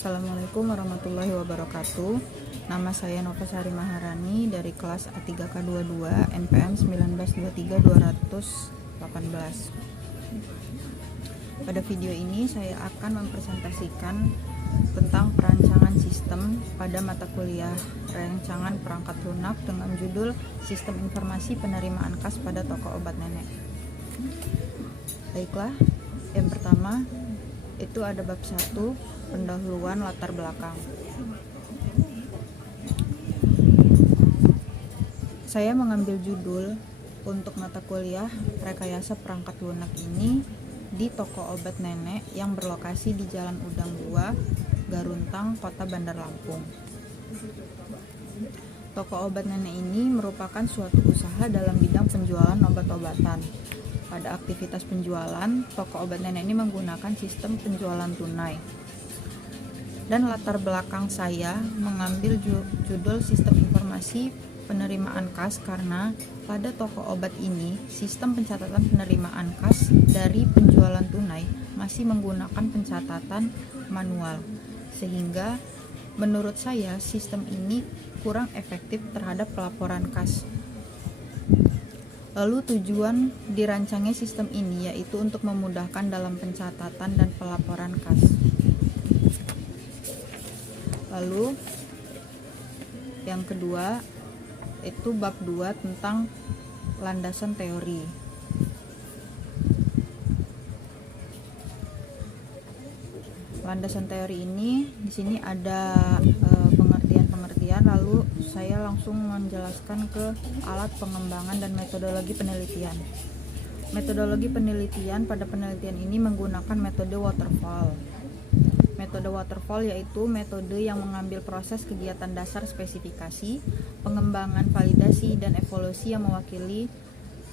Assalamualaikum warahmatullahi wabarakatuh. Nama saya Nova Sari Maharani dari kelas A3K22 NPM 1923218. Pada video ini saya akan mempresentasikan tentang perancangan sistem pada mata kuliah rancangan perangkat lunak dengan judul Sistem Informasi Penerimaan Kas pada Toko Obat Nenek. Baiklah, yang pertama itu ada bab 1, pendahuluan latar belakang. Saya mengambil judul untuk mata kuliah rekayasa perangkat lunak ini di toko obat nenek yang berlokasi di Jalan Udang 2, Garuntang, Kota Bandar Lampung. Toko obat nenek ini merupakan suatu usaha dalam bidang penjualan obat-obatan. Pada aktivitas penjualan, toko obat nenek ini menggunakan sistem penjualan tunai. Dan latar belakang saya mengambil judul sistem informasi penerimaan kas karena pada toko obat ini sistem pencatatan penerimaan kas dari penjualan tunai masih menggunakan pencatatan manual, sehingga menurut saya sistem ini kurang efektif terhadap pelaporan kas. Lalu tujuan dirancangnya sistem ini yaitu untuk memudahkan dalam pencatatan dan pelaporan kas. Lalu yang kedua itu bab 2 tentang landasan teori. Landasan teori ini di sini ada pengertian-pengertian, lalu saya langsung menjelaskan ke alat pengembangan dan metodologi penelitian. Metodologi penelitian pada penelitian ini menggunakan metode waterfall. Metode waterfall yaitu metode yang mengambil proses kegiatan dasar spesifikasi, pengembangan, validasi, dan evolusi yang mewakili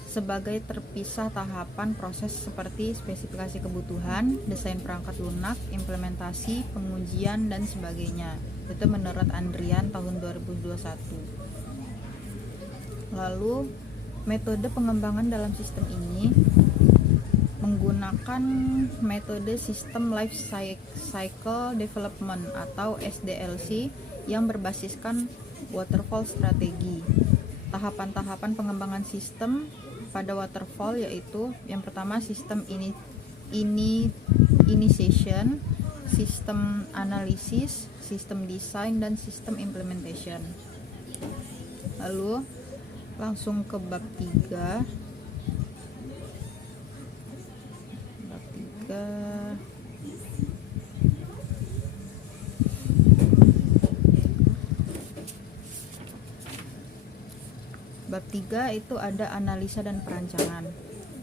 sebagai terpisah tahapan proses seperti spesifikasi kebutuhan, desain perangkat lunak, implementasi, pengujian, dan sebagainya. Itu menurut Andrian tahun 2021. Lalu metode pengembangan dalam sistem ini menggunakan metode System Life Cycle Development atau SDLC yang berbasiskan waterfall strategi. Tahapan-tahapan pengembangan sistem pada waterfall yaitu yang pertama sistem initiation, sistem analisis, sistem design, dan sistem implementation. Lalu langsung ke bab 3. Bab 3 itu ada analisa dan perancangan.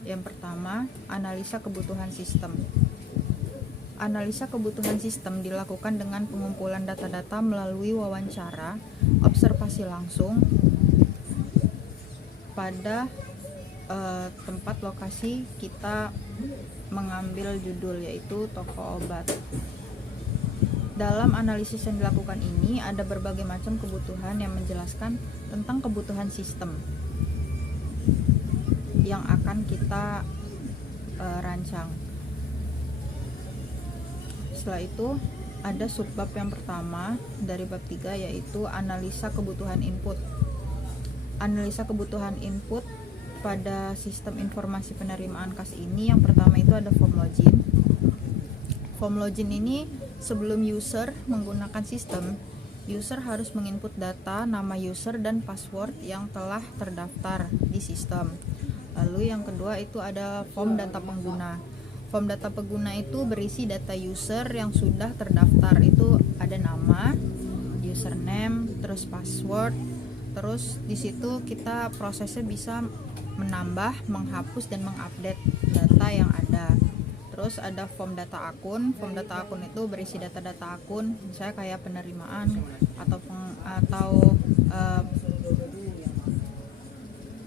Yang pertama, analisa kebutuhan sistem. Analisa kebutuhan sistem dilakukan dengan pengumpulan data-data melalui wawancara, observasi langsung pada tempat lokasi kita mengambil judul yaitu toko obat. Dalam analisis yang dilakukan ini ada berbagai macam kebutuhan yang menjelaskan tentang kebutuhan sistem yang akan kita rancang. Setelah itu ada subbab yang pertama dari bab 3 yaitu analisa kebutuhan input. Analisa kebutuhan input pada sistem informasi penerimaan kas ini yang pertama itu ada form login. Form login ini sebelum user menggunakan sistem, user harus menginput data nama user dan password yang telah terdaftar di sistem. Lalu yang kedua itu ada form data pengguna. Form data pengguna itu berisi data user yang sudah terdaftar, itu ada nama, username, terus password. Terus di situ kita prosesnya bisa menambah, menghapus, dan mengupdate data yang ada. Terus ada form data akun. Form data akun itu berisi data-data akun, misalnya kayak penerimaan atau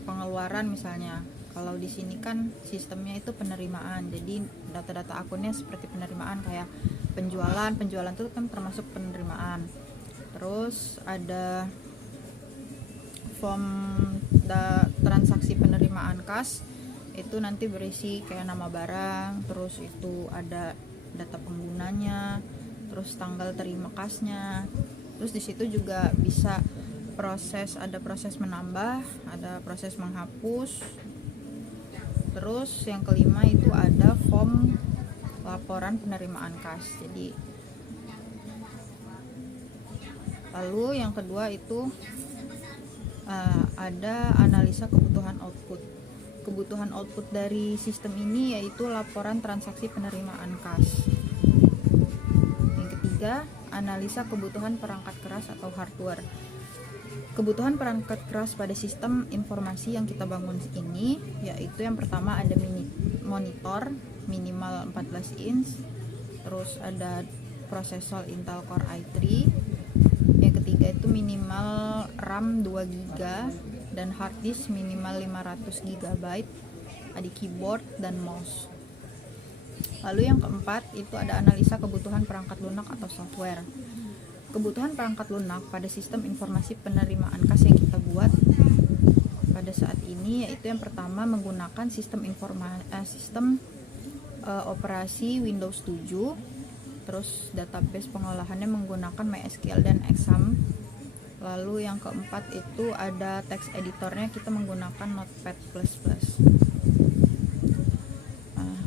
pengeluaran misalnya. Kalau di sini kan sistemnya itu penerimaan, jadi data-data akunnya seperti penerimaan kayak penjualan itu kan termasuk penerimaan. Terus ada form transaksi penerimaan kas, itu nanti berisi kayak nama barang, terus itu ada data penggunanya, terus tanggal terima kasnya. Terus di situ juga bisa ada proses menambah, ada proses menghapus. Terus yang kelima itu ada form laporan penerimaan kas. Jadi lalu yang kedua itu ada analisa kebutuhan output. Kebutuhan output dari sistem ini yaitu laporan transaksi penerimaan kas. Yang ketiga, analisa kebutuhan perangkat keras atau hardware. Kebutuhan perangkat keras pada sistem informasi yang kita bangun ini yaitu yang pertama ada monitor minimal 14 inch, terus ada prosesor Intel Core i3, yang ketiga itu minimal RAM 2 GB dan hard disk minimal 500 GB, ada keyboard dan mouse. Lalu yang keempat itu ada analisa kebutuhan perangkat lunak atau software. Kebutuhan perangkat lunak pada sistem informasi penerimaan kas yang kita buat pada saat ini yaitu yang pertama menggunakan sistem operasi Windows 7, terus database pengolahannya menggunakan MySQL dan Exam. Lalu yang keempat itu ada text editornya, kita menggunakan Notepad++.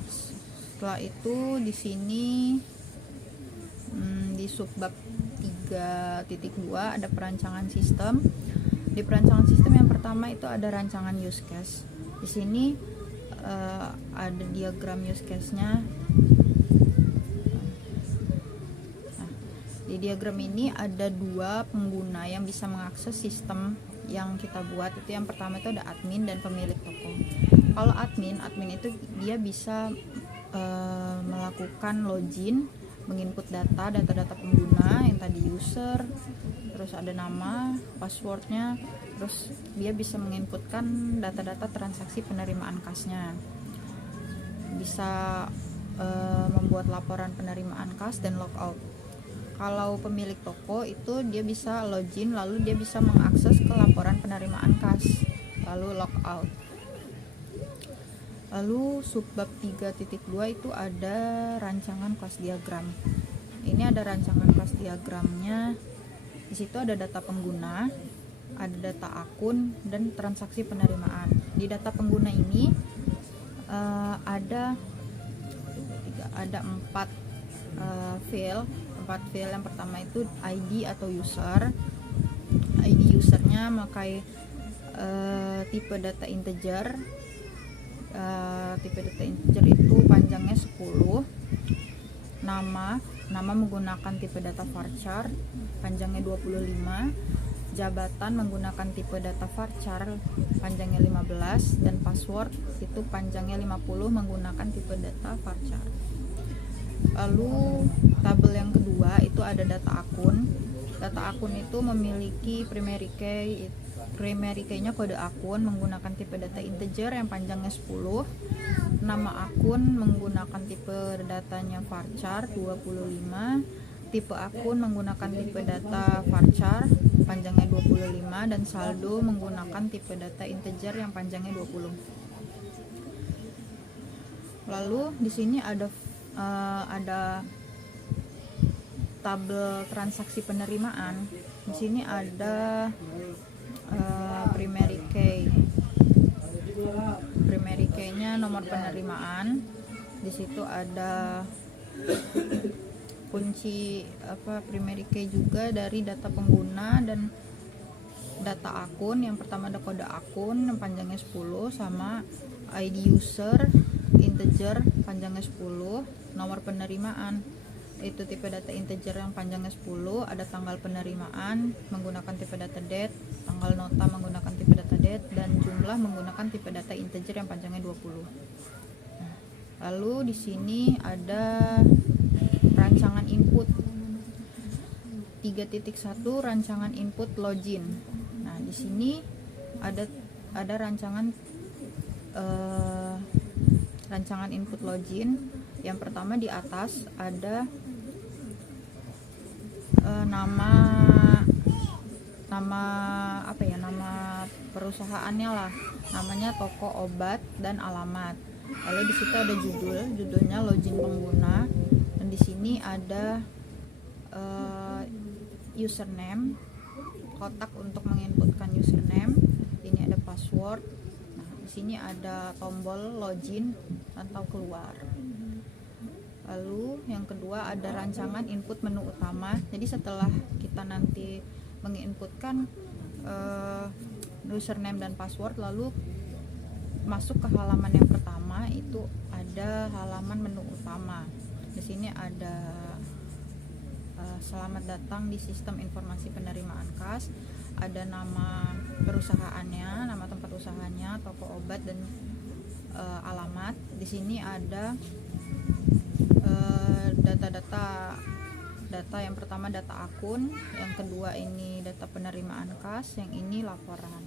Setelah itu di sini di subbab 3.2 ada perancangan sistem. Di perancangan sistem yang pertama itu ada rancangan use case. Di sini ada diagram use case-nya. Di diagram ini ada dua pengguna yang bisa mengakses sistem yang kita buat. Itu yang pertama itu ada admin dan pemilik toko. Kalau admin itu dia bisa melakukan login, menginput data pengguna yang tadi user, terus ada nama, passwordnya, terus dia bisa menginputkan data-data transaksi penerimaan kasnya, bisa membuat laporan penerimaan kas dan logout. Kalau pemilik toko itu dia bisa login, lalu dia bisa mengakses ke laporan penerimaan kas, lalu logout. Lalu subbab 3.2 itu ada rancangan kelas diagram. Ini ada rancangan kelas diagramnya. Di situ ada data pengguna, ada data akun dan transaksi penerimaan. Di data pengguna ini ada 4 field. 4 field yang pertama itu ID atau user. ID usernya memakai tipe data integer. Tipe data integer itu panjangnya 10. Nama menggunakan tipe data varchar, panjangnya 25. Jabatan menggunakan tipe data varchar, panjangnya 15, dan password itu panjangnya 50 menggunakan tipe data varchar. Lalu tabel yang kedua itu ada data akun. Data akun itu memiliki primary key. Primary key-nya kode akun menggunakan tipe data integer yang panjangnya 10. Nama akun menggunakan tipe datanya varchar 25. Tipe akun menggunakan tipe data varchar panjangnya 25 dan saldo menggunakan tipe data integer yang panjangnya 20. Lalu di sini ada tabel transaksi penerimaan. Di sini ada primary key. Primary key-nya nomor penerimaan. Di situ ada kunci primary key juga dari data pengguna dan data akun. Yang pertama ada kode akun yang panjangnya 10 sama ID user integer panjangnya 10, nomor penerimaan itu tipe data integer yang panjangnya 10, ada tanggal penerimaan menggunakan tipe data date, tanggal nota menggunakan tipe data date, dan jumlah menggunakan tipe data integer yang panjangnya 20. Lalu di sini ada rancangan input 3.1 rancangan input login. Nah, di sini ada rancangan input login. Yang pertama di atas ada nama perusahaannya lah, namanya toko obat dan alamat. Lalu di situ ada judulnya login pengguna, dan di sini ada username, kotak untuk menginputkan username, ini ada password. Nah, di sini ada tombol login atau keluar. Lalu yang kedua ada rancangan input menu utama. Jadi setelah kita nanti menginputkan username dan password, lalu masuk ke halaman yang pertama, itu ada halaman menu utama. Di sini ada selamat datang di sistem informasi penerimaan kas, ada nama perusahaannya, nama tempat usahanya, toko obat, dan alamat. Di sini ada data yang pertama data akun, yang kedua ini data penerimaan kas, yang ini laporan.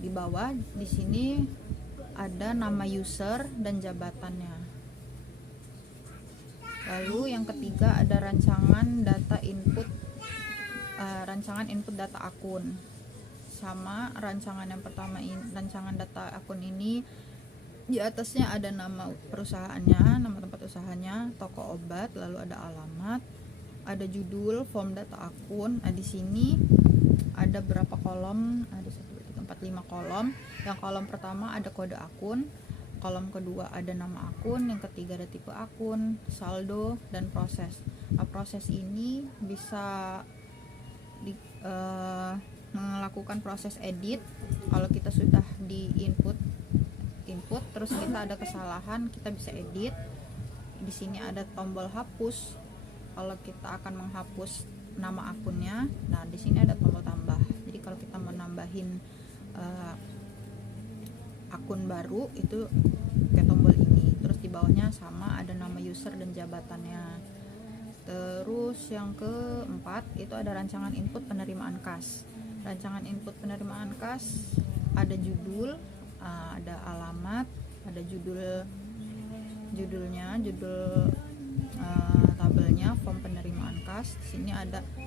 Di bawah di sini ada nama user dan jabatannya. Lalu yang ketiga ada rancangan input data akun. Sama rancangan yang pertama ini, rancangan data akun ini di atasnya ada nama perusahaannya, nama tempat usahanya, toko obat, lalu ada alamat, ada judul, form data akun. Nah, di sini ada berapa kolom? Ada 1, 2, 3, 4, 5 kolom. Yang kolom pertama ada kode akun, kolom kedua ada nama akun, yang ketiga ada tipe akun, saldo, dan proses. Nah, proses ini bisa melakukan proses edit. Kalau kita sudah di input terus kita ada kesalahan, kita bisa edit. Di sini ada tombol hapus kalau kita akan menghapus nama akunnya. Nah, di sini ada tombol tambah. Jadi kalau kita mau nambahin akun baru itu pakai tombol ini. Terus di bawahnya sama ada nama user dan jabatannya. Terus yang keempat itu ada rancangan input penerimaan kas. Rancangan input penerimaan kas ada judul, ada alamat, ada judulnya, judul tabelnya, form penerimaan kas. Di sini ada 2,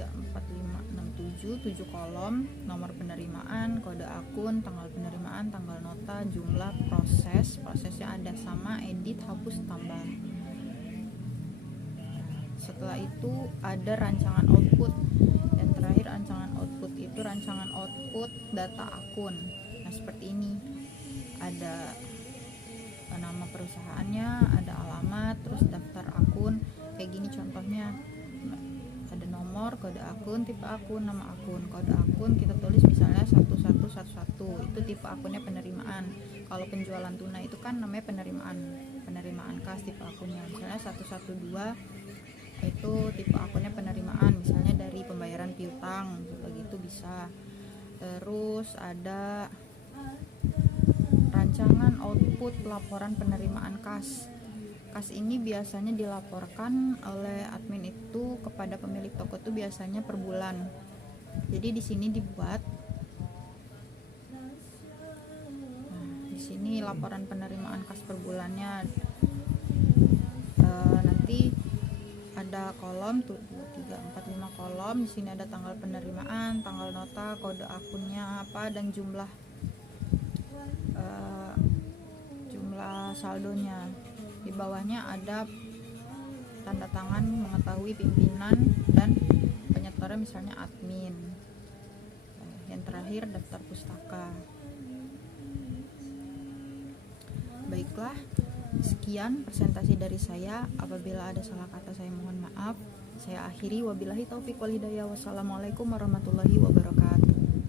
3, 4, 5, 6, 7 kolom, nomor penerimaan, kode akun, tanggal penerimaan, tanggal nota, jumlah, prosesnya ada sama, edit, hapus, tambah. Setelah itu ada rancangan output. Yang terakhir rancangan output itu rancangan output data akun. Nah, seperti ini, ada nama perusahaannya, ada alamat, terus daftar akun. Kayak gini contohnya, ada nomor, kode akun, tipe akun, nama akun. Kode akun kita tulis misalnya 1111, itu tipe akunnya penerimaan. Kalau penjualan tunai itu kan namanya penerimaan kas, tipe akunnya misalnya 112, itu tipe akunnya penerimaan, misalnya dari pembayaran piutang, begitu bisa. Terus ada rancangan output laporan penerimaan kas. Kas ini biasanya dilaporkan oleh admin itu kepada pemilik toko itu biasanya per bulan. Jadi di sini dibuat, di sini laporan penerimaan kas per bulannya. Nanti ada kolom tuh 2, 3, 4, 5 kolom. Di sini ada tanggal penerimaan, tanggal nota, kode akunnya apa, dan jumlah saldonya. Di bawahnya ada tanda tangan mengetahui pimpinan dan penyetornya, misalnya admin. Yang terakhir daftar pustaka. Baiklah, sekian presentasi dari saya. Apabila ada salah kata saya mohon maaf. Saya akhiri, wabillahi taufiq wal hidayah. Wassalamualaikum warahmatullahi wabarakatuh.